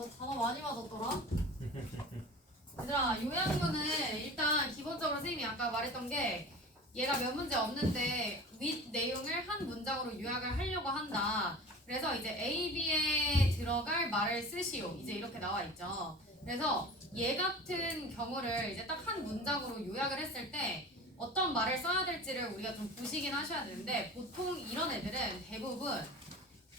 너 단어 많이 맞았더라. 얘들아, 요약문은 일단 기본적으로 선생님이 아까 말했던 게 얘가 몇 문제 없는데 윗 내용을 한 문장으로 요약을 하려고 한다. 그래서 이제 A, B에 들어갈 말을 쓰시오. 이제 이렇게 나와 있죠. 그래서 얘 같은 경우를 이제 딱 한 문장으로 요약을 했을 때 어떤 말을 써야 될지를 우리가 좀 보시긴 하셔야 되는데 보통 이런 애들은 대부분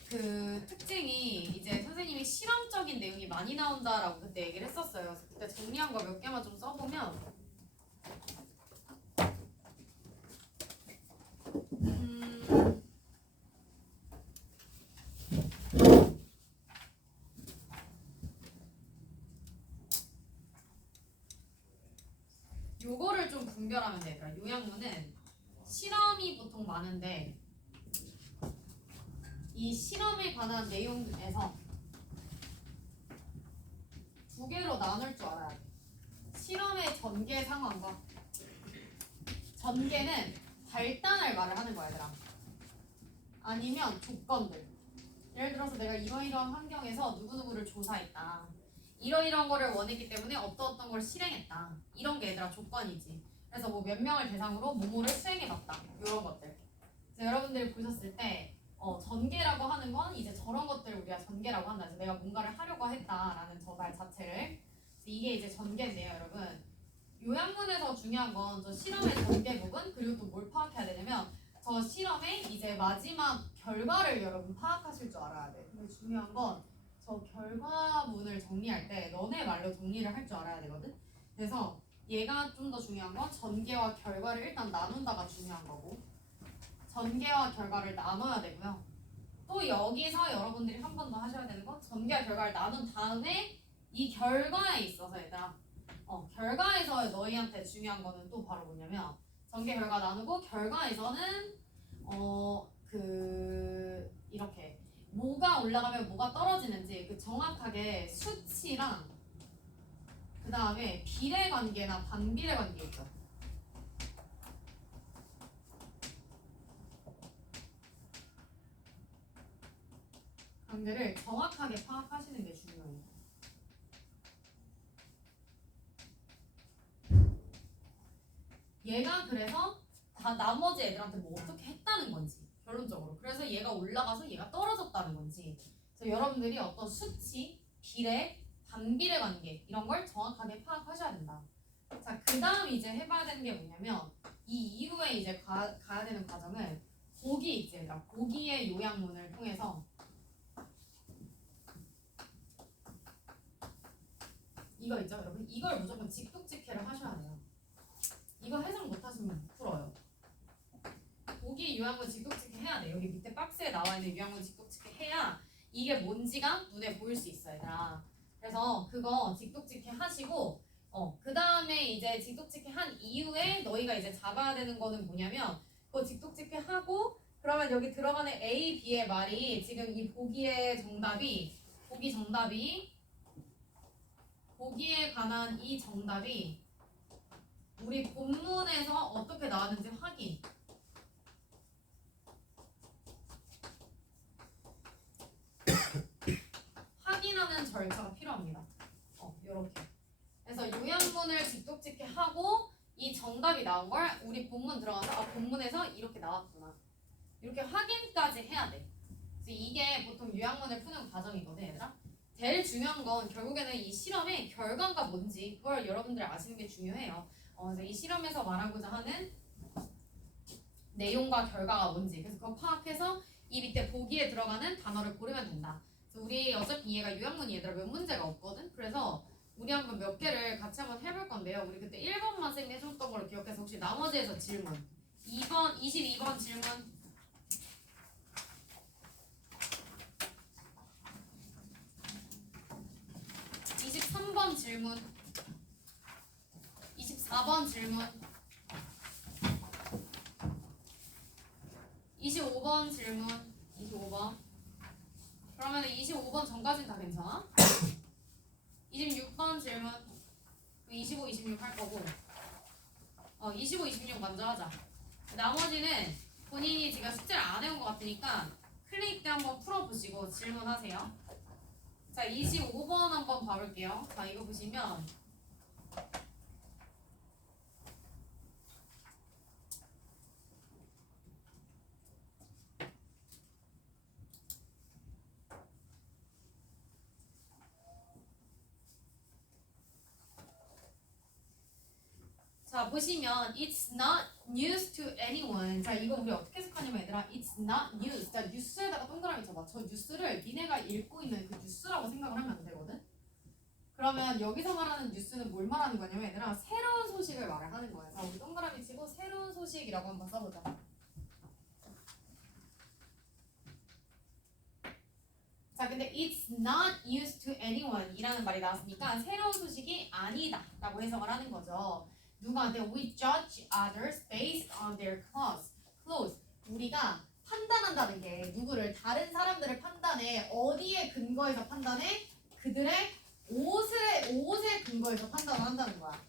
그 특징이 이제 선생님이 실험적인 내용이 많이 나온다라고 그때 얘기를 했었어요. 그래서 그때 정리한 거 몇 개만 좀 써보면 요거를 좀 분별하면 되더라. 요약문은 실험이 보통 많은데 이 실험에 관한 내용 중에서 두 개로 나눌 줄 알아야 돼. 실험의 전개 상황과 전개는 발단할 말을 하는 거야, 얘들아. 아니면 조건들. 예를 들어서 내가 이러이러한 환경에서 누구누구를 조사했다. 이러이러한 거를 원했기 때문에 어떤 걸 실행했다. 이런 게 얘들아 조건이지. 그래서 뭐 몇 명을 대상으로 뭐뭐를 수행해봤다. 이런 것들. 그래서 여러분들이 보셨을 때 전개라고 하는 건 이제 저런 것들 우리가 전개라고 한다. 그래서 내가 뭔가를 하려고 했다라는 저 말 자체를. 이게 이제 전개인데요, 여러분. 요약문에서 중요한 건 저 실험의 전개 부분 그리고 또 뭘 파악해야 되냐면 저 실험의 이제 마지막 결과를 여러분 파악하실 줄 알아야 돼. 근데 중요한 건 저 결과문을 정리할 때 너네 말로 정리를 할 줄 알아야 되거든. 그래서 얘가 좀 더 중요한 건 전개와 결과를 일단 나눈다가 중요한 거고 전개와 결과를 나눠야 되고요. 또 여기서 여러분들이 한 번 더 하셔야 되는 건 전개와 결과를 나눈 다음에 이 결과에 있어서 얘들아 결과에서 너희한테 중요한 거는 또 바로 뭐냐면 전개 결과 나누고 결과에서는 이렇게 뭐가 올라가면 뭐가 떨어지는지 그 정확하게 수치랑 그 다음에 비례 관계나 반비례 관계 있죠. 관계를 정확하게 파악하시는 게 중요해요. 얘가 그래서 다 나머지 애들한테 뭐 어떻게 했다는 건지 결론적으로 그래서 얘가 올라가서 얘가 떨어졌다는 건지 그래서 여러분들이 어떤 수치, 비례, 반비례 관계 이런 걸 정확하게 파악하셔야 된다. 자, 그 다음 이제 해봐야 되는 게 뭐냐면 이 이후에 이제 가야 되는 과정은 보기 있지 얘들아. 보기의 요약문을 통해서 이거 있죠 여러분? 이걸 무조건 직독직해를 하셔야 돼요. 이거 해석 못하시면 못 풀어요. 보기 요약문 직독직해 해야 돼. 여기 밑에 박스에 나와 있는 요약문 직독직해 해야 이게 뭔지가 눈에 보일 수 있어요, 얘들아. 그래서 그거 직독직해 하시고, 그 다음에 이제 직독직해 한 이후에 너희가 이제 잡아야 되는 거는 뭐냐면, 그거 직독직해 하고, 그러면 여기 들어가는 A, B의 말이 지금 이 보기의 정답이, 보기에 관한 이 정답이 우리 본문에서 어떻게 나왔는지 확인. 확인하는 절차가 필요합니다. 요렇게. 그래서 요약문을 직독직해 하고 이 정답이 나온 걸 우리 본문 들어가서 본문에서 이렇게 나왔구나. 이렇게 확인까지 해야 돼. 그래서 이게 보통 요약문을 푸는 과정이거든, 얘들아. 제일 중요한 건 결국에는 이 실험의 결과가 뭔지 그걸 여러분들이 아시는 게 중요해요. 그래서 이 실험에서 말하고자 하는 내용과 결과가 뭔지 그래서 그거 파악해서 이 밑에 보기에 들어가는 단어를 고르면 된다. 그래서 우리 어차피 얘가 요약문이 얘들아 몇 문제가 없거든. 그래서 우리 한번 몇 개를 같이 한번 해볼 건데요. 우리 그때 1번만 쌤이 해줬던 걸로 기억해서 혹시 나머지에서 질문 2번, 22번 질문 23번 질문 24번 질문 25번 질문 25번 그러면 25번 전까지는 다 괜찮아? 26번 질문 25, 26 할 거고 25, 26 먼저 하자. 나머지는 본인이 지금 숙제를 안 해온 것 같으니까 클릭 때 한번 풀어보시고 질문하세요. 자, 25번 한번 봐볼게요. 자, 이거 보시면 자, 보시면 it's not news to anyone. 자, 이거 우리 어떻게 해석하냐면 얘들아, it's not news. 자, 뉴스에다가 동그라미 쳐봐. 저 뉴스를 니네가 읽고 있는 그 뉴스라고 생각을 하면 안 되거든. 그러면 여기서 말하는 뉴스는 뭘 말하는 거냐면 얘들아, 새로운 소식을 말을 하는 거야. 자, 우리 동그라미 치고 새로운 소식이라고 한번 써보자. 자, 근데 it's not news to anyone 이라는 말이 나왔으니까 새로운 소식이 아니다 라고 해석을 하는 거죠. 누구한테? We judge others based on their clothes. 우리가 판단한다는 게 누구를, 다른 사람들을 판단해. 어디에 근거해서 판단해? 그들의 옷에 근거해서 판단을 한다는 거야.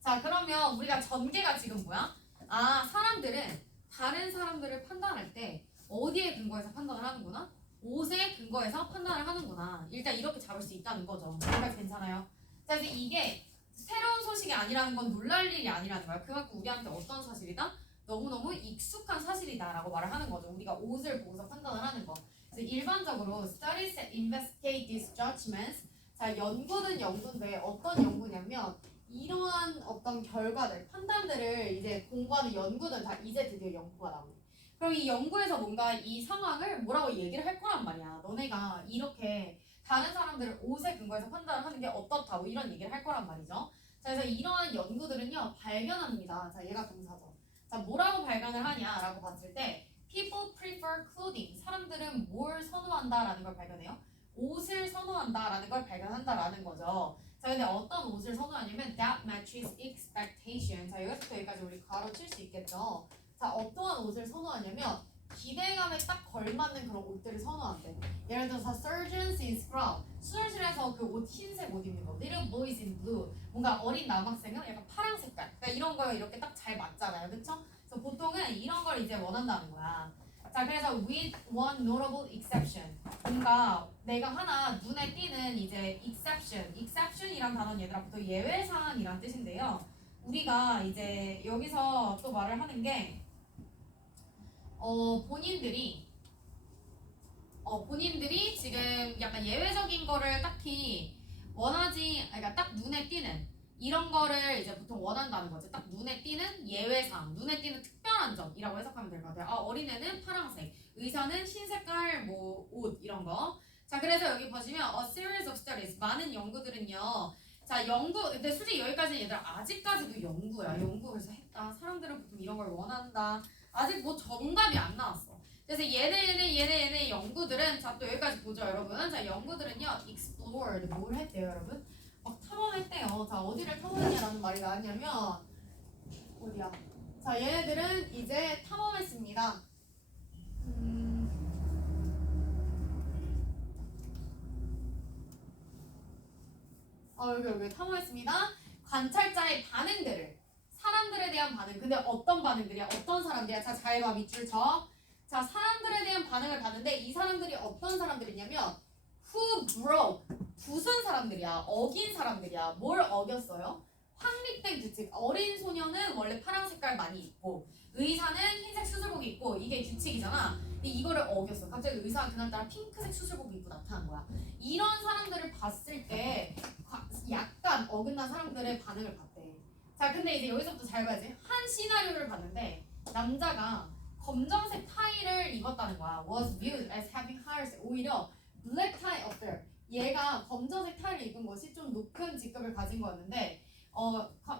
자, 그러면 우리가 전개가 지금 뭐야? 아, 사람들은 다른 사람들을 판단할 때 어디에 근거해서 판단을 하는구나? 옷에 근거해서 판단을 하는구나. 일단 이렇게 잡을 수 있다는 거죠. 여기까지 괜찮아요? 자, 이제 이게 새로운 소식이 아니라는 건 놀랄 일이 아니라는 거야. 그만큼 우리한테 어떤 사실이다? 너무너무 익숙한 사실이다 라고 말을 하는 거죠. 우리가 옷을 보고서 판단을 하는 거. 그래서 일반적으로 studies that investigate these judgments. 자, 연구는 연구인데 어떤 연구냐면 이러한 어떤 결과들, 판단들을 이제 공부하는 연구는 다 이제 드디어 연구가 나오네. 그럼 이 연구에서 뭔가 이 상황을 뭐라고 얘기를 할 거란 말이야. 너네가 이렇게 다른 사람들을 옷에 근거해서 판단을 하는 게 어떻다고 이런 얘기를 할 거란 말이죠. 자, 그래서 이러한 연구들은요, 발견합니다. 자, 얘가 동사죠. 자, 뭐라고 발견을 하냐라고 봤을 때 people prefer clothing. 사람들은 뭘 선호한다라는 걸 발견해요. 옷을 선호한다라는 걸 발견한다라는 거죠. 자, 근데 어떤 옷을 선호하냐면 that matches expectation. 자, 여기서부터 여기까지 우리 괄호 칠 수 있겠죠. 자, 어떠한 옷을 선호하냐면 기대감에 딱 걸맞는 그런 옷들을 선호한대. 예를 들어서 surgeons in scrub. 수술실에서 그 옷 흰색 옷 입는 거. little boys in blue. 뭔가 어린 남학생은 약간 파란 색깔. 그러니까 이런 거 이렇게 딱 잘 맞잖아요. 그쵸? 그래서 보통은 이런 걸 이제 원한다는 거야. 자, 그래서 with one notable exception. 뭔가 내가 하나 눈에 띄는 이제 exception이란 단어는 얘들아 보통 예외 사항이란 뜻인데요. 우리가 이제 여기서 또 말을 하는 게 본인들이 지금 약간 예외적인 거를 딱히 원하지, 그러니까 딱 눈에 띄는 이런 거를 이제 보통 원한다는 거지. 딱 눈에 띄는 예외사항, 눈에 띄는 특별한 점이라고 해석하면 될 것 같아요. 아, 어린애는 파란색, 의사는 흰색깔 뭐 옷 이런 거. 자, 그래서 여기 보시면 a series of studies, 많은 연구들은요. 자, 근데 솔직히 여기까지는 얘들아 아직까지도 연구야. 연구 그래서 했다. 사람들은 보통 이런 걸 원한다. 아직 뭐 정답이 안 나왔어. 그래서 얘네 연구들은, 자, 또 여기까지 보죠 여러분. 자, 연구들은요 explored, 뭘 했대요 여러분? 막 탐험했대요. 자, 어디를 탐험했냐라는 말이 나왔냐면 어디야? 자, 얘네들은 이제 탐험했습니다. 여기 탐험했습니다. 관찰자의 반응들을, 사람들에 대한 반응. 근데 어떤 반응들이야? 어떤 사람들이야? 자, 잘 봐, 밑줄 쳐. 자, 사람들에 대한 반응을 봤는데 이 사람들이 어떤 사람들이냐면 who broke, 부순 사람들이야. 어긴 사람들이야. 뭘 어겼어요? 확립된 규칙. 어린 소녀는 원래 파란 색깔 많이 입고 의사는 흰색 수술복 입고 이게 규칙이잖아. 근데 이거를 어겼어. 갑자기 의사가 그날따라 핑크색 수술복 입고 나타난 거야. 이런 사람들을 봤을 때 약간 어긋난 사람들의 반응을 봤대. 자, 근데 이제 여기서부터 잘 봐야지. 한 시나리오를 봤는데 남자가 검정색 타이를 입었다는 거야. Was viewed as having higher. 오히려 black tie affair. 얘가 검정색 타이를 입은 것이 좀 높은 직급을 가진 거였는데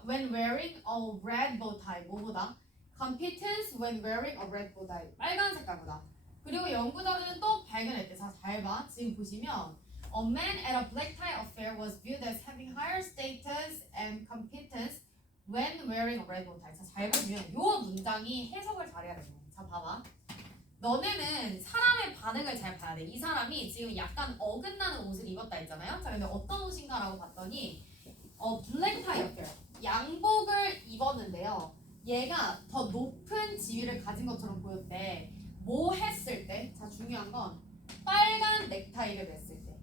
when wearing a red bow tie. 뭐보다? competence when wearing a red bow tie. 빨간 색깔보다. 그리고 연구자들은 또 발견했대. 자, 잘 봐. 지금 보시면 a man at a black tie affair was viewed as having higher status and competence when wearing a red bow tie. 자, 잘 보면 요 문장이 해석을 잘해야 돼. 자, 봐봐. 너네는 사람의 반응을 잘 봐야 돼. 이 사람이 지금 약간 어긋나는 옷을 입었다 했잖아요. 자, 근데 어떤 옷인가라고 봤더니 블랙 타이 어때요? 양복을 입었는데요. 얘가 더 높은 지위를 가진 것처럼 보였대. 뭐 했을 때? 자, 중요한 건 빨간 넥타이를 맸을 때.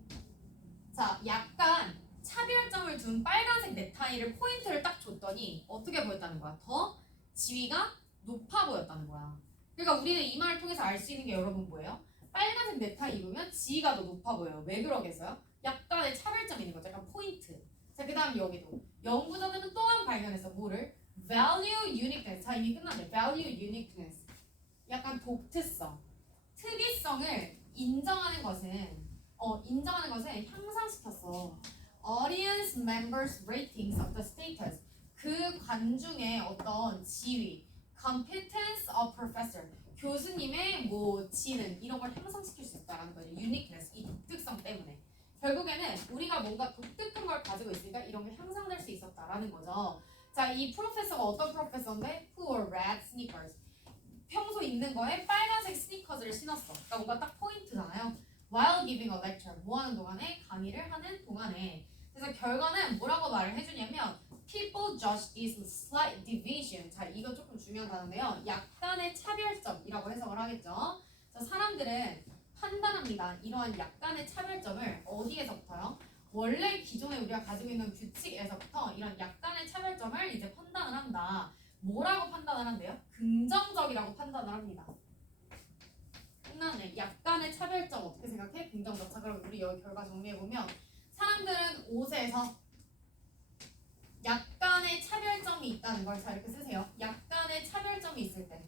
자, 약간 차별점을 둔 빨간색 넥타이를 포인트를 딱 줬더니 어떻게 보였다는 거야? 더 지위가 높아 보였다는 거야. 그러니까 우리는 이 말을 통해서 알 수 있는 게 여러분 뭐예요? 빨간색 넥타이 입으면 지위가 더 높아 보여요. 왜 그러겠어요? 약간의 차별점이 있는 거죠. 약간 포인트. 자, 그 다음 여기도 연구자들은 또한 발견했어. 뭐를? Value uniqueness. 자, 이미 끝났네. Value uniqueness. 약간 독특성, 특이성을 인정하는 것을 향상시켰어. Audience members ratings of the status. 그 관중의 어떤 지위, competence of professor. 교수님의 뭐 지능 이런 걸 향상시킬 수 있다라는 거죠. uniqueness, 이 독특성 때문에. 결국에는 우리가 뭔가 독특한 걸 가지고 있으니까 이런 게 향상될 수 있었다라는 거죠. 자, 이 프로페서가 어떤 프로페서인데? Who wore red sneakers. 평소 입는 거에 빨간색 스니커즈를 신었어. 그러니까 뭔가 딱 포인트잖아요. While giving a lecture. 뭐 하는 동안에? 강의를 하는 동안에. 그래서 결과는 뭐라고 말을 해주냐면 People judge this slight deviation. 자, 이거 조금 중요한 단어인데요. 약간의 차별점이라고 해석을 하겠죠. 자, 사람들은 판단합니다. 이러한 약간의 차별점을 어디에서부터요? 원래 기존에 우리가 가지고 있는 규칙에서부터 이런 약간의 차별점을 이제 판단을 한다. 뭐라고 판단을 한대요? 긍정적이라고 판단을 합니다. 끝나네. 약간의 차별점 어떻게 생각해? 긍정적. 자, 그럼 우리 여기 결과 정리해보면 사람들은 옷에서 약간의 차별점이 있다는 걸 자 이렇게 쓰세요. 약간의 차별점이 있을 때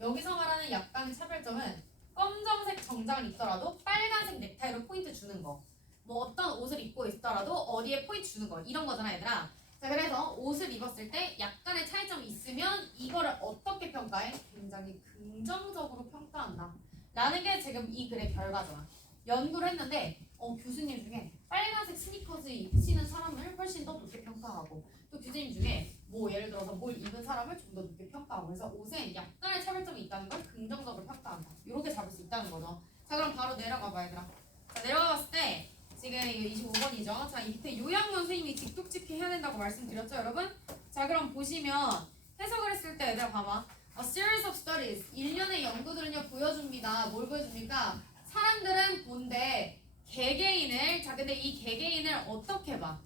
여기서 말하는 약간의 차별점은 검정색 정장을 입더라도 빨간색 넥타이로 포인트 주는 거. 뭐 어떤 옷을 입고 있더라도 어디에 포인트 주는 거. 이런 거잖아 얘들아. 자, 그래서 옷을 입었을 때 약간의 차이점이 있으면 이거를 어떻게 평가해? 굉장히 긍정적으로 평가한다 라는 게 지금 이 글의 결과잖아. 연구를 했는데 교수님 중에 빨간색 스니커즈 입히는 사람을 훨씬 더 높게 평가하고 또 교수님 중에 뭐 예를 들어서 뭘 입은 사람을 좀 더 높게 평가하고 그래서 옷에 약간의 차별점이 있다는 걸 긍정적으로 평가한다. 이렇게 잡을 수 있다는 거죠. 자, 그럼 바로 내려가 봐 얘들아. 자, 내려가 봤을 때 지금 이거 25번이죠. 자, 이 밑에 요약문 선생님이 직독직히 해야 된다고 말씀드렸죠, 여러분? 자, 그럼 보시면 해석을 했을 때 얘들아 봐봐. A series of studies. 일련의 연구들은요 보여줍니다. 뭘 보여줍니까? 사람들은 본데 개개인을 자 근데 이 개개인을 어떻게 봐?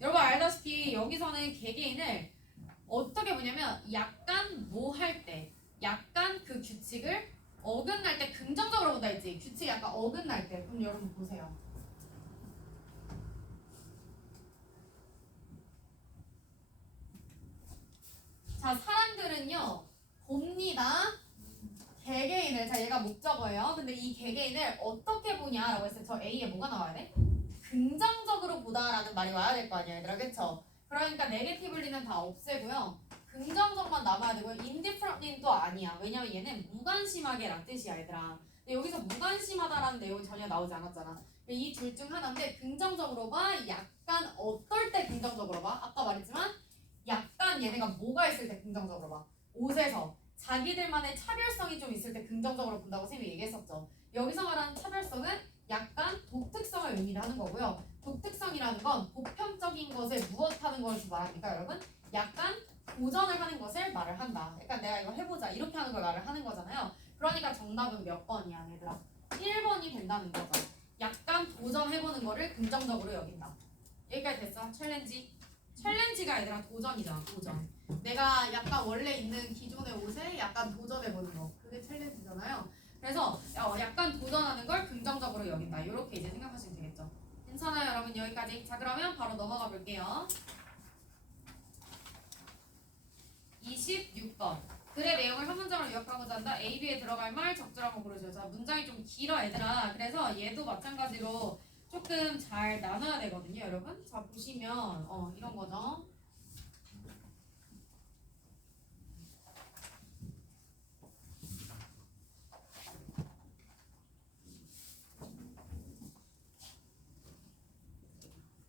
여러분 알다시피 여기서는 개개인을 어떻게 보냐면 약간 뭐 할 때 약간 그 규칙을 어긋날 때 긍정적으로 본다 했지. 규칙이 약간 어긋날 때. 그럼 여러분 보세요. 자, 사람들은요 봅니다. 개개인을 자 얘가 목적어예요. 근데 이 개개인을 어떻게 보냐라고 했을 때 저 A에 뭐가 나와야 돼? 긍정적으로 보다라는 말이 와야 될 거 아니야 얘들아. 그쵸? 그러니까 네게티블리는 다 없애고요. 긍정적만 남아야 되고요. indifferently는 또 아니야. 왜냐면 얘는 무관심하게 란 뜻이야 얘들아. 근데 여기서 무관심하다라는 내용이 전혀 나오지 않았잖아. 이 둘 중 하나인데 긍정적으로 봐? 약간 어떨 때 긍정적으로 봐? 아까 말했지만 약간 얘네가 뭐가 있을 때 긍정적으로 봐? 옷에서 자기들만의 차별성이 좀 있을 때 긍정적으로 본다고 선생님이 얘기했었죠. 여기서 말하는 차별성은 약간 독특성을 의미를 하는 거고요. 독특성이라는 건 보편적인 것을 무엇하는 것을 말합니까 여러분? 약간 도전을 하는 것을 말을 한다. 그러니까 내가 이거 해보자 이렇게 하는 걸 말을 하는 거잖아요. 그러니까 정답은 몇 번이야 얘들아? 1번이 된다는 거죠. 약간 도전해보는 거를 긍정적으로 여긴다. 여기까지 됐어? 챌린지가 얘들아 도전이잖아. 도전. 내가 약간 원래 있는 기존의 옷에 약간 도전해보는 거. 그게 챌린지잖아요. 그래서 약간 도전하는 걸 긍정적으로 여긴다. 이렇게 이제 생각하시면 되겠죠. 괜찮아요 여러분 여기까지. 자, 그러면 바로 넘어가 볼게요. 26번. 글의 내용을 한 문장으로 요약하고자 한다. A, B에 들어갈 말 적절한 거 고르세요. 자, 문장이 좀 길어 얘들아. 그래서 얘도 마찬가지로 조금 잘 나눠야 되거든요 여러분. 자, 보시면 이런 거죠.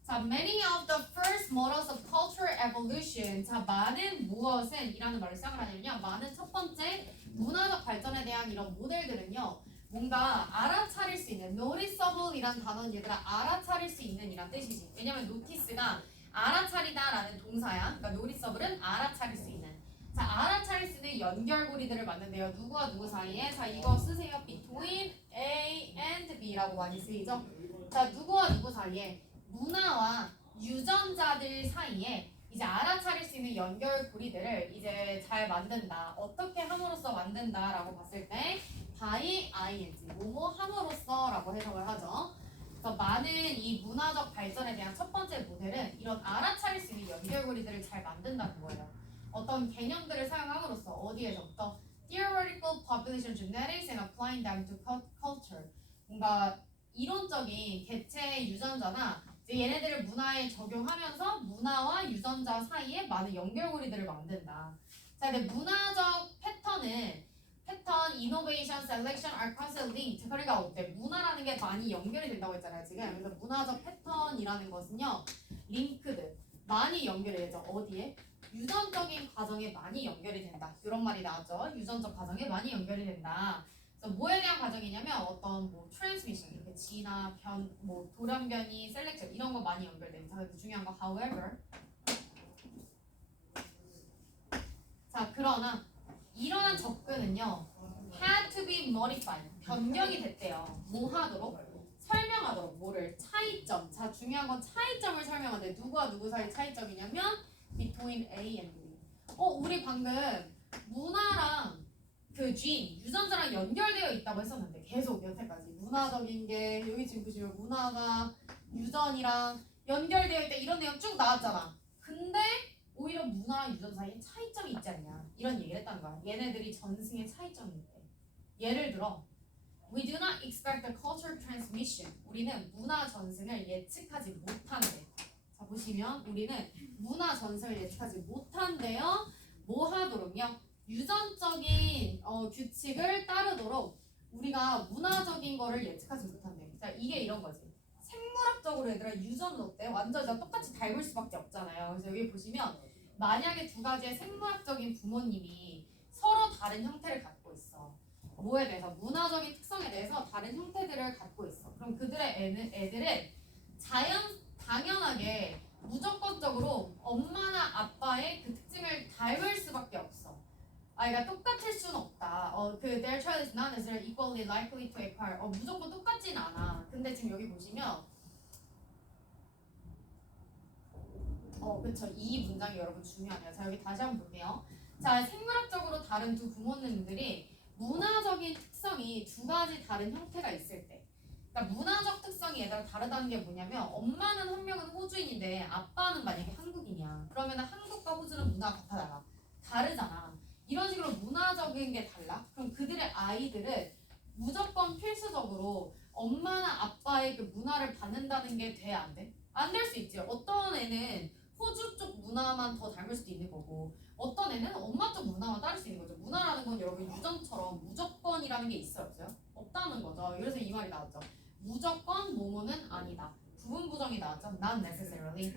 자, many of the first models of cultural evolution. 자, 많은 무엇은 이라는 말을 시작을 하냐면요. 많은 첫 번째 문화적 발전에 대한 이런 모델들은요. 뭔가 알아차릴 수 있는 noticeable 이란 단어는 얘들아 알아차릴 수 있는 이란 뜻이지. 왜냐면 notice가 알아차리다라는 동사야. 그러니까 noticeable은 알아차릴 수 있는. 자, 알아차릴 수 있는 연결고리들을 만든대요. 누구와 누구 사이에? 자, 이거 쓰세요. between A and B라고 많이 쓰이죠. 자, 누구와 누구 사이에? 문화와 유전자들 사이에 이제 알아차릴 수 있는 연결고리들을 이제 잘 만든다. 어떻게 함으로써 만든다라고 봤을 때 by ing 뭐뭐 함으로써라고 해석을 하죠. 그래서 많은 이 문화적 발전에 대한 첫 번째 모델은 이런 알아차릴 수 있는 연결고리들을 잘 만든다는 거예요. 어떤 개념들을 사용함으로써 어디에서부터 theoretical population genetics and applying them to culture 뭔가 이론적인 개체 유전자나 이제 얘네들을 문화에 적용하면서 문화와 유전자 사이에 많은 연결고리들을 만든다. 자, 근데 문화적 패턴, innovation, selection are constantly linked. 그러니까 어때? 문화라는 게 많이 연결이 된다고 했잖아요, 지금. 그래서 문화적 패턴이라는 것은요, linked, 많이 연결이 되죠. 어디에? 유전적인 과정에 많이 연결이 된다. 이런 말이 나왔죠. 유전적 과정에 많이 연결이 된다. 그래서 뭐에 대한 과정이냐면 어떤 뭐 트랜스미션 이렇게 진화, 변, 뭐 돌연변이, 셀렉션 이런 거 많이 연결돼. 자, 근데 중요한 거 however. 자, 그러나 이러한 접근은요 had to be modified 변경이 됐대요. 뭐 하도록? 설명하도록 뭐를? 차이점. 자, 중요한 건 차이점을 설명하는데 누구와 누구 사이 차이점이냐면 between A and B. 우리 방금 문화랑 그 gene, 유전자랑 연결되어 있다고 했었는데 계속 여태까지 문화적인 게 여기 지금 보시면 문화가 유전이랑 연결되어 있다 이런 내용 쭉 나왔잖아. 근데 오히려 문화랑 유전 사이에 차이점이 있지 않냐 이런 얘기를 했다는 거야. 얘네들이 전승의 차이점이 있대. 예를 들어 We do not expect the cultural transmission. 우리는 문화 전승을 예측하지 못한대. 자, 보시면 우리는 문화 전승을 예측하지 못한대요. 뭐 하도록요? 유전적인 규칙을 따르도록 우리가 문화적인 거를 예측하지 못한대. 자, 이게 이런 거지. 생물학적으로 얘들아 유전은 어때? 완전 다 똑같이 닮을 수밖에 없잖아요. 그래서 여기 보시면 만약에 두 가지의 생물학적인 부모님이 서로 다른 형태를 갖고 있어. 뭐에 대해서? 문화적인 특성에 대해서 다른 형태들을 갖고 있어. 그럼 그들의 애들은 당연하게 무조건적으로 엄마나 아빠의 그 특징을 닮을 수밖에 없어. 그러니까 똑같을 수는 없다. their child is not necessarily equally likely to acquire. 무조건 똑같진 않아. 근데 지금 여기 보시면 그쵸. 이 문장이 여러분 중요하네요. 자, 여기 다시 한번 볼게요. 자, 생물학적으로 다른 두 부모님들이 문화적인 특성이 두 가지 다른 형태가 있을 때 그러니까 문화적 특성이 얘들아 다르다는 게 뭐냐면 엄마는 한 명은 호주인인데 아빠는 만약에 한국인이야. 그러면 한국과 호주는 문화가 같아 다르잖아. 이런 식으로 문화적인 게 달라? 그럼 그들의 아이들은 무조건 필수적으로 엄마나 아빠의 그 문화를 받는다는 게 돼? 안 돼? 안 될 수 있지. 어떤 애는 호주 쪽 문화만 더 닮을 수도 있는 거고 어떤 애는 엄마 쪽 문화만 따를 수 있는 거죠. 문화라는 건 여러분 유전처럼 무조건이라는 게 있어요? 없어요? 없다는 거죠. 그래서 이 말이 나왔죠. 무조건 뭐뭐는 아니다. 부분 부정이 나왔죠. Not necessarily.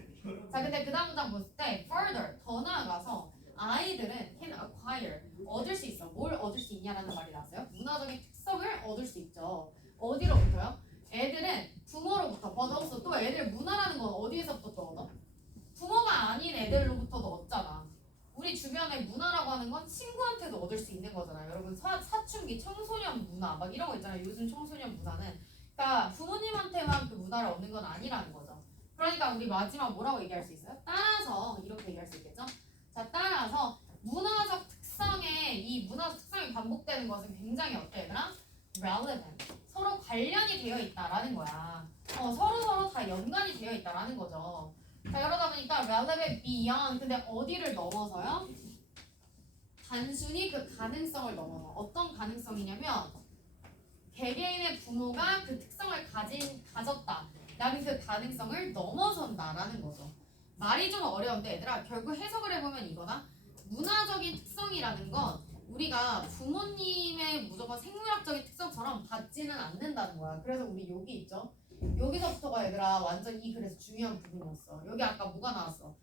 자, 근데 그 다음 문장 봤을 때 further 더 나아가서 아이들은 can acquire 얻을 수 있어. 뭘 얻을 수 있냐라는 말이 나왔어요. 문화적인 특성을 얻을 수 있죠. 어디로부터요? 애들은 부모로부터 얻었어. 또 애들 문화라는 건 어디에서부터 또 얻어? 부모가 아닌 애들로부터도 얻잖아. 우리 주변의 문화라고 하는 건 친구한테도 얻을 수 있는 거잖아요. 여러분 사춘기 청소년 문화 막 이런 거 있잖아요. 요즘 청소년 문화는 그러니까 부모님한테만 그 문화를 얻는 건 아니라는 거죠. 그러니까 우리 마지막 뭐라고 얘기할 수 있어요? 따라서 이렇게 얘기할 수 있겠죠? 자, 따라서 문화적 특성이 반복되는 것은 굉장히 어때 얘들아? relevant. 서로 관련이 되어 있다라는 거야. 서로 다 연관이 되어 있다라는 거죠. 자, 그러다 보니까 relevant beyond. 근데 어디를 넘어서요? 단순히 그 가능성을 넘어서. 어떤 가능성이냐면 개개인의 부모가 그 특성을 가졌다. 라는 그 가능성을 넘어선다라는 거죠. 말이 좀 어려운데 얘들아 결국 해석을 해보면 이거다. 문화적인 특성이라는 건 우리가 부모님의 무조건 생물학적인 특성처럼 받지는 않는다는 거야. 그래서 우리 여기 있죠. 여기서부터가 얘들아 완전 이 글에서 중요한 부분이었어. 여기 아까 뭐가 나왔어?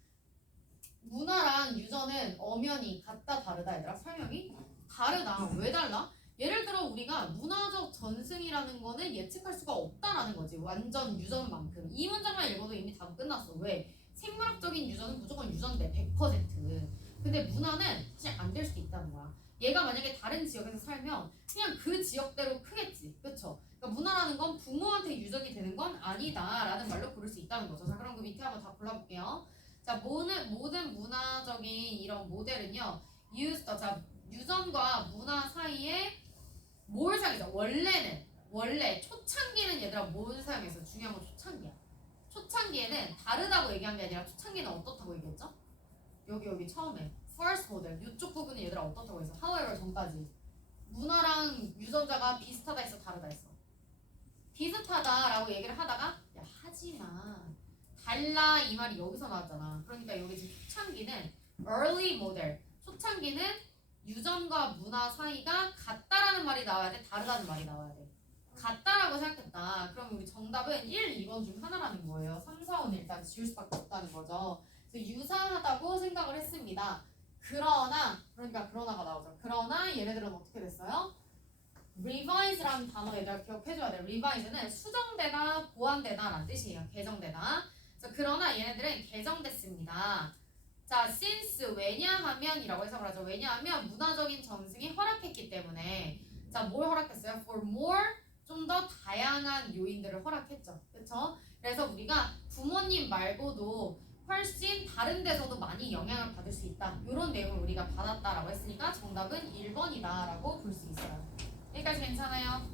문화랑 유전은 엄연히 같다 다르다 얘들아 설명이 다르다. 왜 달라? 예를 들어 우리가 문화적 전승이라는 거는 예측할 수가 없다라는 거지. 완전 유전만큼. 이 문장만 읽어도 이미 답 끝났어. 왜? 생물학적인 유전은 무조건 유전돼 100%. 근데 문화는 사실 안 될 수도 있다는 거야. 얘가 만약에 다른 지역에서 살면 그냥 그 지역대로 크겠지. 그쵸? 그러니까 문화라는 건 부모한테 유전이 되는 건 아니다라는 말로 부를 수 있다는 거죠. 자, 그럼 그 밑에 한번 다 골라볼게요. 자, 모든 문화적인 이런 모델은요. 자, 유전과 문화 사이에 뭘 사용해서 원래 초창기는 얘들아 뭘 사용해서 중요한 건 초창기야. 초창기에는 다르다고 얘기한 게 아니라 초창기는 어떻다고 얘기했죠? 여기 처음에 first model 이쪽 부분은 얘들아 어떻다고 해서 however 전까지 문화랑 유전자가 비슷하다 했어 다르다 했어? 비슷하다라고 얘기를 하다가 야 하지마 달라 이 말이 여기서 나왔잖아. 그러니까 여기 지금 초창기는 early model 초창기는 유전과 문화 사이가 같다라는 말이 나와야 돼? 다르다는 말이 나와야 돼? 같다라고 생각했다. 그럼 우리 정답은 1, 2번 중 하나라는 거예요. 3, 4, 5는 일단 지울 수밖에 없다는 거죠. 그래서 유사하다고 생각을 했습니다. 그러나가 나오죠. 그러나 얘네들은 어떻게 됐어요? revise라는 단어 얘들아 기억해줘야 돼. revise는 수정되다, 보완되다 라는 뜻이에요. 개정되다. 그러나 얘네들은 개정됐습니다. 자, since 왜냐하면이라고 해석을 하죠. 왜냐하면 문화적인 전승이 허락했기 때문에 자, 뭘 허락했어요? For more 좀 더 다양한 요인들을 허락했죠. 그렇죠? 그래서 우리가 부모님 말고도 훨씬 다른 데서도 많이 영향을 받을 수 있다. 이런 내용을 우리가 받았다라고 했으니까 정답은 1번이다라고 볼 수 있어요. 여기까지 괜찮아요?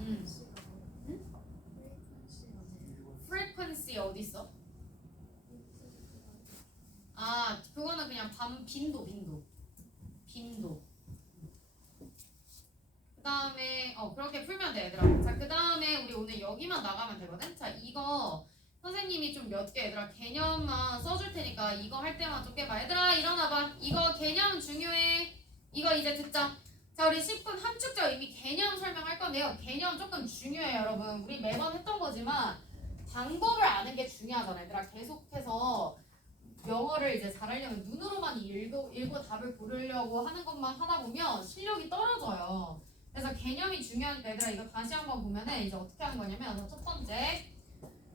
응? frequency 어디 있어? 아, 그거는 그냥 빈도. 그 다음에 그렇게 풀면 돼 얘들아. 자, 그 다음에 우리 오늘 여기만 나가면 되거든. 자, 이거 선생님이 좀 몇 개 얘들아 개념만 써줄 테니까 이거 할 때만 좀 깨봐. 얘들아 일어나봐. 이거 개념 중요해. 이거 이제 듣자. 자, 우리 10분 함축적 의미 개념 설명할 건데요. 개념 조금 중요해요 여러분. 우리 매번 했던 거지만 방법을 아는 게 중요하잖아 얘들아. 계속해서 영어를 이제 잘하려면 눈으로만 읽고 답을 고르려고 하는 것만 하다 보면 실력이 떨어져요. 그래서 개념이 중요한데 얘들아 이거 다시 한번 보면은 이제 어떻게 하는 거냐면 첫 번째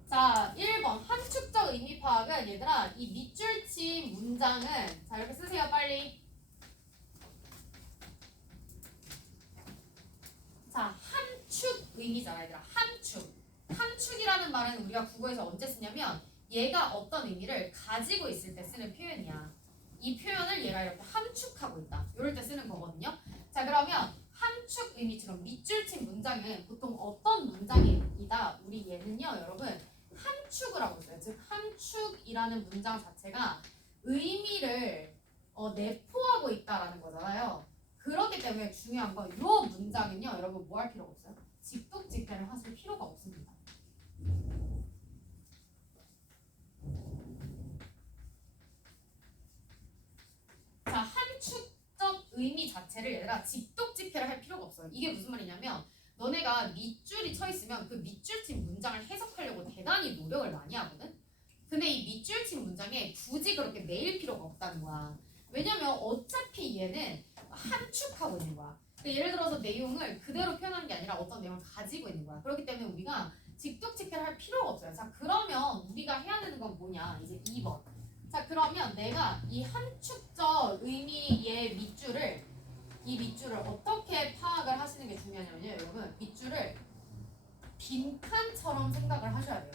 자 1번 함축적 의미 파악은 얘들아 이 밑줄 친 문장은 자 이렇게 쓰세요 빨리. 자 함축 의미잖아 얘들아. 함축이라는 말은 우리가 국어에서 언제 쓰냐면 얘가 어떤 의미를 가지고 있을 때 쓰는 표현이야. 이 표현을 얘가 이렇게 함축하고 있다. 이럴 때 쓰는 거거든요. 자 그러면 함축 의미처럼 밑줄 친 문장은 보통 어떤 문장이다. 우리 얘는요 여러분 함축을 하고 있어요. 즉 함축이라는 문장 자체가 의미를 내포하고 있다라는 거잖아요. 그렇기 때문에 중요한 건 이 문장은요 여러분 뭐 할 필요가 없어요. 직독직대를 하실 필요가 없습니다. 자, 함축적 의미 자체를 얘들아 직독직해를 할 필요가 없어요. 이게 무슨 말이냐면 너네가 밑줄이 쳐 있으면 그 밑줄 친 문장을 해석하려고 대단히 노력을 많이 하거든. 근데 이 밑줄 친 문장에 굳이 그렇게 매일 필요가 없다는 거야. 왜냐면 어차피 얘는 함축하고 있는 거야. 그러니까 예를 들어서 내용을 그대로 표현하는 게 아니라 어떤 내용을 가지고 있는 거야. 그렇기 때문에 우리가 직독직해를 할 필요가 없어요. 자, 그러면 우리가 해야 되는 건 뭐냐? 이제 2번. 자, 그러면 내가 이 함축적 의미의 이 밑줄을 어떻게 파악을 하시는 게 중요하냐면요. 여러분, 밑줄을 빈칸처럼 생각을 하셔야 돼요.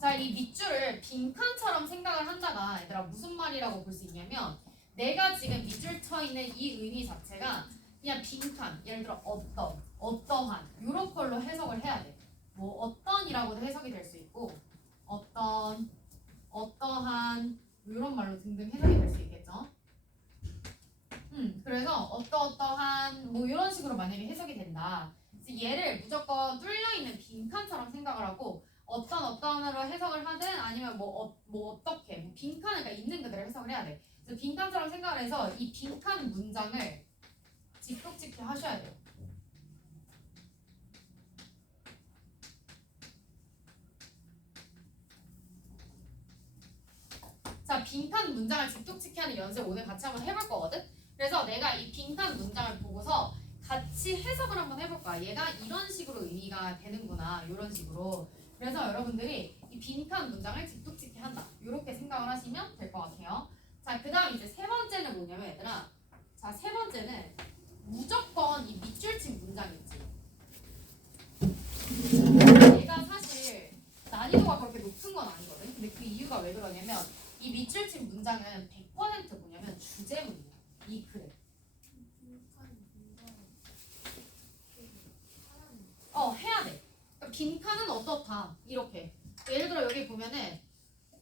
자, 이 밑줄을 빈칸처럼 생각을 한다가 얘들아 무슨 말이라고 볼 수 있냐면 내가 지금 밑줄 쳐 있는 이 의미 자체가 그냥 빈칸, 예를 들어 어떠한 이런 걸로 해석을 해야 돼. 뭐 어떤이라고도 해석이 될 수 있고 어떠한 이런 말로 등등 해석이 될 수 있겠죠. 그래서 어떠한 뭐 이런 식으로 만약에 해석이 된다. 그래서 얘를 무조건 뚫려 있는 빈칸처럼 생각을 하고 어떤으로 해석을 하든 아니면 어떻게 빈칸을 그러니까 있는 그대로 해석을 해야 돼. 그래서 빈칸처럼 생각을 해서 이 빈칸 문장을 직독직해 하셔야 돼요. 자, 빈칸 문장을 직독직해 하는 연습 오늘 같이 한번 해볼 거거든. 그래서 내가 이 빈칸 문장을 보고서 같이 해석을 한번 해볼 거야. 얘가 이런 식으로 의미가 되는구나. 이런 식으로. 그래서 여러분들이 이 빈칸 문장을 직독짓게 한다. 이렇게 생각을 하시면 될 것 같아요. 자, 그 다음 이제 세 번째는 뭐냐면 얘들아. 자, 세 번째는 무조건 이 밑줄 친 문장 있지. 얘가 사실 난이도가 그렇게 높은 건 아니거든. 근데 그 이유가 왜 그러냐면 이 밑줄 친 문장은 100% 뭐냐면 주제문이야. 이 글에. 해야 돼. 그러니까 빈칸은 어떻다. 이렇게. 예를 들어 여기 보면은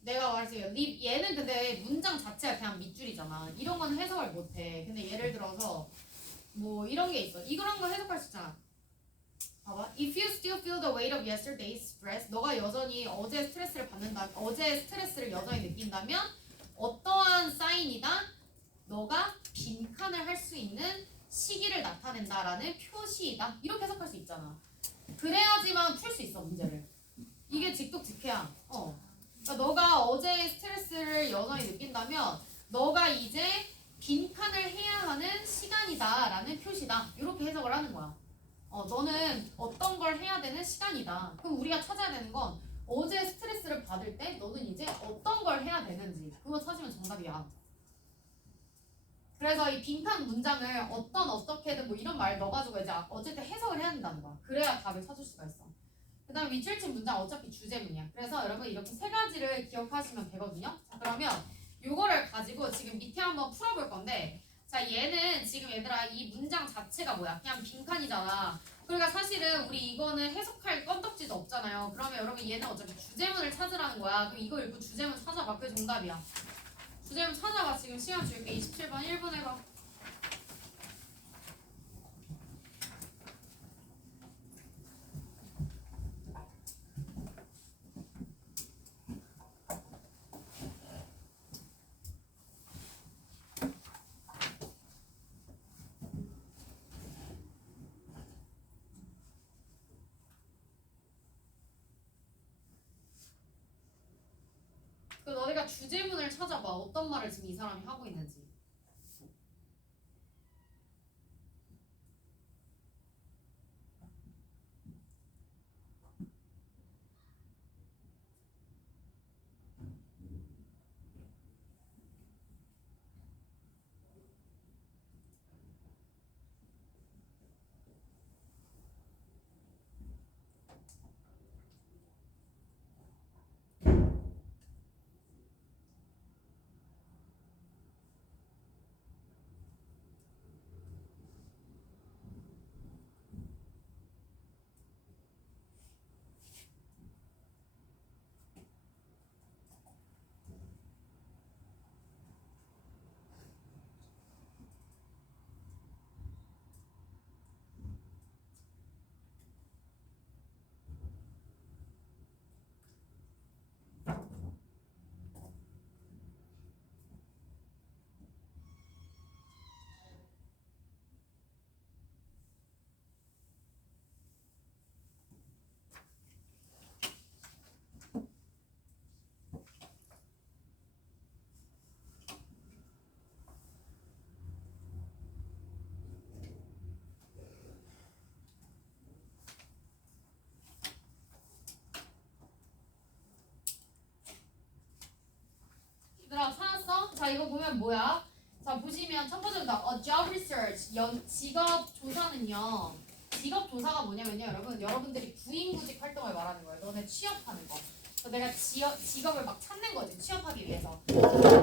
내가 말했어요. 얘는 근데 문장 자체가 그냥 밑줄이잖아. 이런 건 해석을 못해. 근데 예를 들어서 뭐 이런 게 있어. 이런 거 해석할 수 있잖아. 봐봐. If you still feel the weight of yesterday's stress, 너가 여전히 어제 스트레스를 여전히 느낀다면 어떠한 사인이다? 너가 빈칸을 할 수 있는 시기를 나타낸다라는 표시이다. 이렇게 해석할 수 있잖아. 그래야지만 풀 수 있어 문제를. 이게 직독직해야. 그러니까 너가 어제 스트레스를 여전히 느낀다면 너가 이제 빈칸을 해야 하는 시간이다라는 표시다. 이렇게 해석을 하는 거야. 너는 어떤 걸 해야 되는 시간이다. 그럼 우리가 찾아야 되는 건 어제 스트레스를 받을 때 너는 이제 어떤 걸 해야 되는지 그거 찾으면 정답이야. 그래서 이 빈칸 문장을 어떻게든 뭐 이런 말 넣어가지고 이제 어쨌든 해석을 해야 된다는 거야. 그래야 답을 찾을 수가 있어. 그 다음 밑줄친 문장 어차피 주제문이야. 그래서 여러분 이렇게 세 가지를 기억하시면 되거든요. 자, 그러면 요거를 가지고 지금 밑에 한번 풀어볼 건데, 자, 얘는 지금 얘들아 이 문장 자체가 뭐야? 그냥 빈칸이잖아. 그러니까 사실은 우리 이거는 해석할 건덕지도 없잖아요. 그러면 여러분 얘는 어차피 주제문을 찾으라는 거야. 그럼 이거 읽고 주제문 찾아봐. 그게 정답이야. 주제문 찾아봐. 지금 시간 줄게. 27번 1분 해봐. 너희가 주제문을 찾아봐. 어떤 말을 지금 이 사람이 하고 있는지. 얘들아 찾았어? 자, 이거 보면 뭐야? 자, 보시면 첫 번째부터 job research, 직업 조사는요. 직업 조사가 뭐냐면요, 여러분들이 부인구직 활동을 말하는 거예요. 너네 취업하는 거. 그래서 내가 직업을 막 찾는 거지, 취업하기 위해서.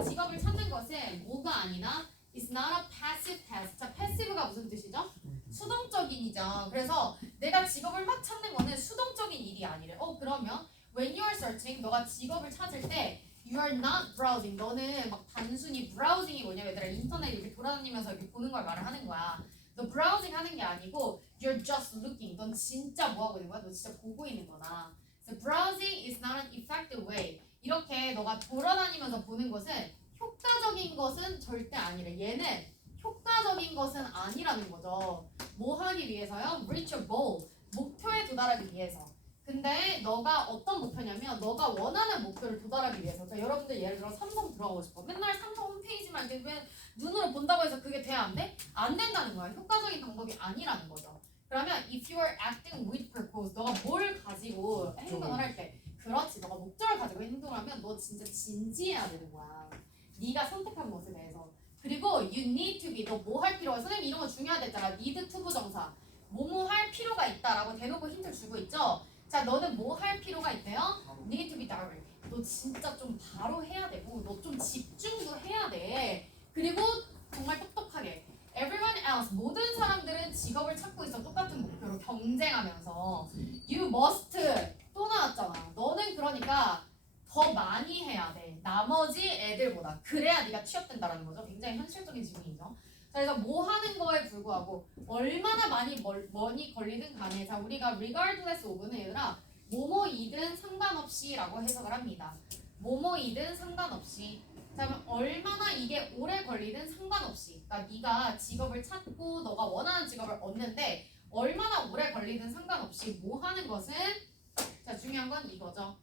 직업을 찾는 것은 뭐가 아니라 it's not a passive task. 자, passive가 무슨 뜻이죠? 수동적인 이죠. 그래서 내가 직업을 막 찾는 거는 수동적인 일이 아니래. 그러면 when you are searching, 너가 직업을 찾을 때 you are not browsing. 너는 막 단순히 browsing이 뭐냐면 얘들아 인터넷 이렇게 돌아다니면서 이렇게 보는 걸 말을 하는 거야. 너 browsing 하는 게 아니고 you're just looking. 넌 진짜 뭐 하고 있는 거야? 너 진짜 보고 있는 거다. So browsing is not an effective way. 이렇게 너가 돌아다니면서 보는 것은 효과적인 것은 절대 아니래. 얘는 효과적인 것은 아니라는 거죠. 뭐 하기 위해서요? Reach a goal. 목표에 도달하기 위해서. 근데 너가 어떤 목표냐면 너가 원하는 목표를 도달하기 위해서. 자, 여러분들 예를 들어 삼성 들어가고 싶어. 맨날 삼성 홈페이지만 이렇게 눈으로 본다고 해서 그게 돼? 안 돼? 안 된다는 거야. 효과적인 방법이 아니라는 거죠. 그러면 if you are acting with purpose, 너가 뭘 가지고 행동을 할 때, 그렇지, 너가 목적을 가지고 행동을 하면 너 진짜 진지해야 되는 거야. 네가 선택한 것에 대해서. 그리고 you need to be, 너 뭐 할 필요가, 선생님 이런 거 중요하댔잖아. need to 부정사. 뭐뭐 할 필요가 있다라고 대놓고 힌트를 주고 있죠. 자, 너는 뭐 할 필요가 있대요? need to be direct. 너 진짜 좀 바로 해야 되고, 너 좀 집중도 해야 돼. 그리고 정말 똑똑하게. Everyone else, 모든 사람들은 직업을 찾고 있어. 똑같은 목표로 경쟁하면서. You must, 또 나왔잖아. 너는 그러니까 더 많이 해야 돼. 나머지 애들보다. 그래야 네가 취업된다라는 거죠. 굉장히 현실적인 질문이죠. 자, 그래서 뭐 하는 거에 불구하고 얼마나 많이 머니 걸리든 간에, 자, 우리가 regardless of는 얘들아 뭐뭐이든 상관없이라고 해석을 합니다. 뭐뭐이든 상관없이. 자, 그럼 얼마나 이게 오래 걸리든 상관없이. 그러니까 네가 직업을 찾고 너가 원하는 직업을 얻는데 얼마나 오래 걸리든 상관없이 뭐 하는 것은, 자, 중요한 건 이거죠.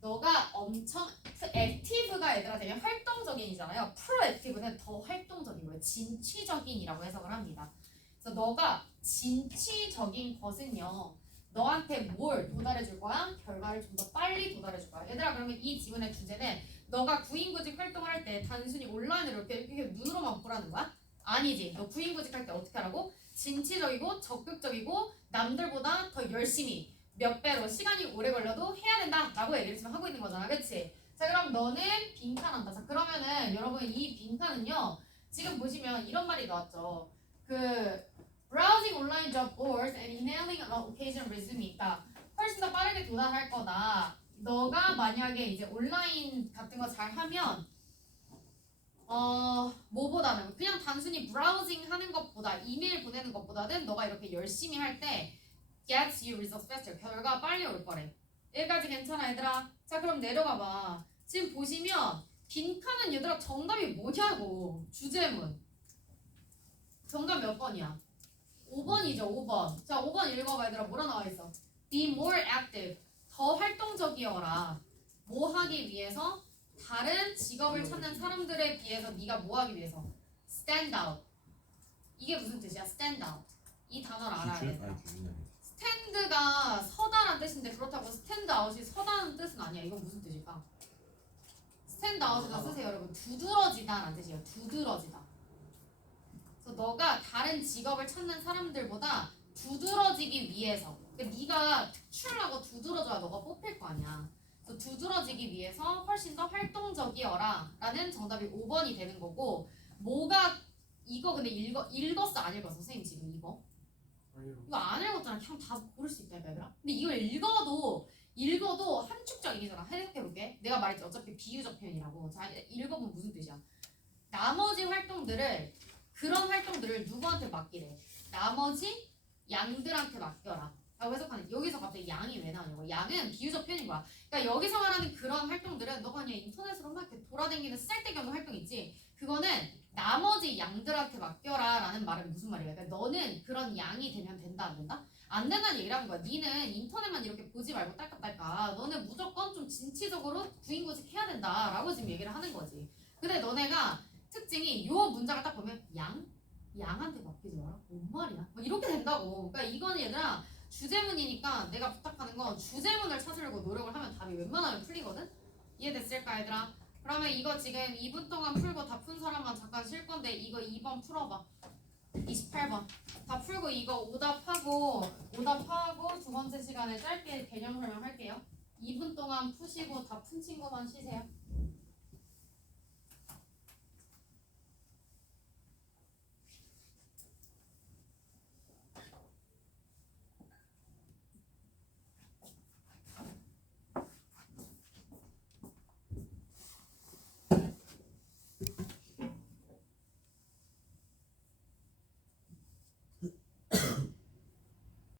너가 엄청 액티브가 얘들아 되게 활동적인이잖아요. 프로액티브는 더 활동적인 거예요. 진취적인이라고 해석을 합니다. 그래서 너가 진취적인 것은요, 너한테 뭘 도달해 줄 거야? 결과를 좀 더 빨리 도달해 줄 거야. 얘들아, 그러면 이 지문의 주제는 너가 구인구직 활동을 할 때 단순히 온라인으로 이렇게 눈으로만 보라는 거야? 아니지. 너 구인구직 할 때 어떻게 하라고? 진취적이고 적극적이고 남들보다 더 열심히 몇 배로 시간이 오래 걸려도 해야 된다라고 얘기를 지금 하고 있는 거잖아. 그치? 자, 그럼 너는 빈칸한다. 자, 그러면은 여러분 이 빈칸은요, 지금 보시면 이런 말이 나왔죠. 그 browsing online job boards and emailing an occasion resume. 그러니까 훨씬 더 빠르게 도달할 거다. 너가 만약에 이제 온라인 같은 거 잘 하면 뭐보다는 그냥 단순히 브라우징 하는 것보다, 이메일 보내는 것보다는 너가 이렇게 열심히 할 때 gets you results faster. 결과가 빨리 올 거래. 여기까지 괜찮아 얘들아? 자, 그럼 내려가 봐. 지금 보시면 빈칸은 얘들아 정답이 뭐냐고. 주제문. 정답 몇 번이야? 5번이죠. 5번. 자, 5번 읽어봐 얘들아. 뭐라 나와 있어? Be more active. 더 활동적이어라. 뭐 하기 위해서? 다른 직업을 찾는 사람들에 비해서 네가 뭐 하기 위해서? Stand out. 이게 무슨 뜻이야? Stand out. 이 단어를 알아야 돼. 스탠드가 서다란 뜻인데 그렇다고 스탠드 아웃이 서다는 뜻은 아니야. 이건 무슨 뜻일까? 스탠드 아웃이다 쓰세요 여러분. 두드러지다라는 뜻이에요. 두드러지다. 그래서 너가 다른 직업을 찾는 사람들보다 두드러지기 위해서, 그러니까 네가 특출나고 두드러져야 너가 뽑힐 거 아니야. 그래서 두드러지기 위해서 훨씬 더 활동적이어라 라는 정답이 5번이 되는 거고, 뭐가 이거 근데 읽었어 안 읽었어? 선생님 지금 이거? 이거 안 읽었잖아. 그냥 다 고를 수 있다 얘들아. 근데 이걸 읽어도 함축적이잖아. 해석해볼게. 내가 말했지 어차피 비유적 표현이라고. 자, 읽어보면 무슨 뜻이야? 나머지 활동들을, 그런 활동들을 누구한테 맡기래? 나머지 양들한테 맡겨라 라고 해석하는. 여기서 갑자기 양이 왜 나오냐고. 양은 비유적 표현인 거야. 그러니까 여기서 말하는 그런 활동들은 너가 그냥 인터넷으로 막 이렇게 돌아다니는 쓸데기 없는 활동 있지, 그거는 나머지 양들한테 맡겨라 라는 말은 무슨 말이야? 그러니까 너는 그런 양이 되면 된다 안 된다? 안 된다는 얘기를 하는 거야. 니는 인터넷만 이렇게 보지 말고 딸깍딸깍 너는 무조건 좀 진취적으로 구인구직 해야 된다 라고 지금 얘기를 하는 거지. 근데 너네가 특징이 요 문장을 딱 보면 양한테 맡기지 마라? 뭔 말이야? 뭐 이렇게 된다고. 그러니까 이건 얘들아 주제문이니까 내가 부탁하는 건 주제문을 찾으려고 노력을 하면 답이 웬만하면 풀리거든? 이해됐을까 얘들아? 그러면 이거 지금 2분 동안 풀고 다 푼 사람만 잠깐 쉴 건데 이거 2번 풀어봐. 28번 다 풀고 이거 오답하고 두 번째 시간에 짧게 개념 설명할게요. 2분 동안 푸시고 다 푼 친구만 쉬세요.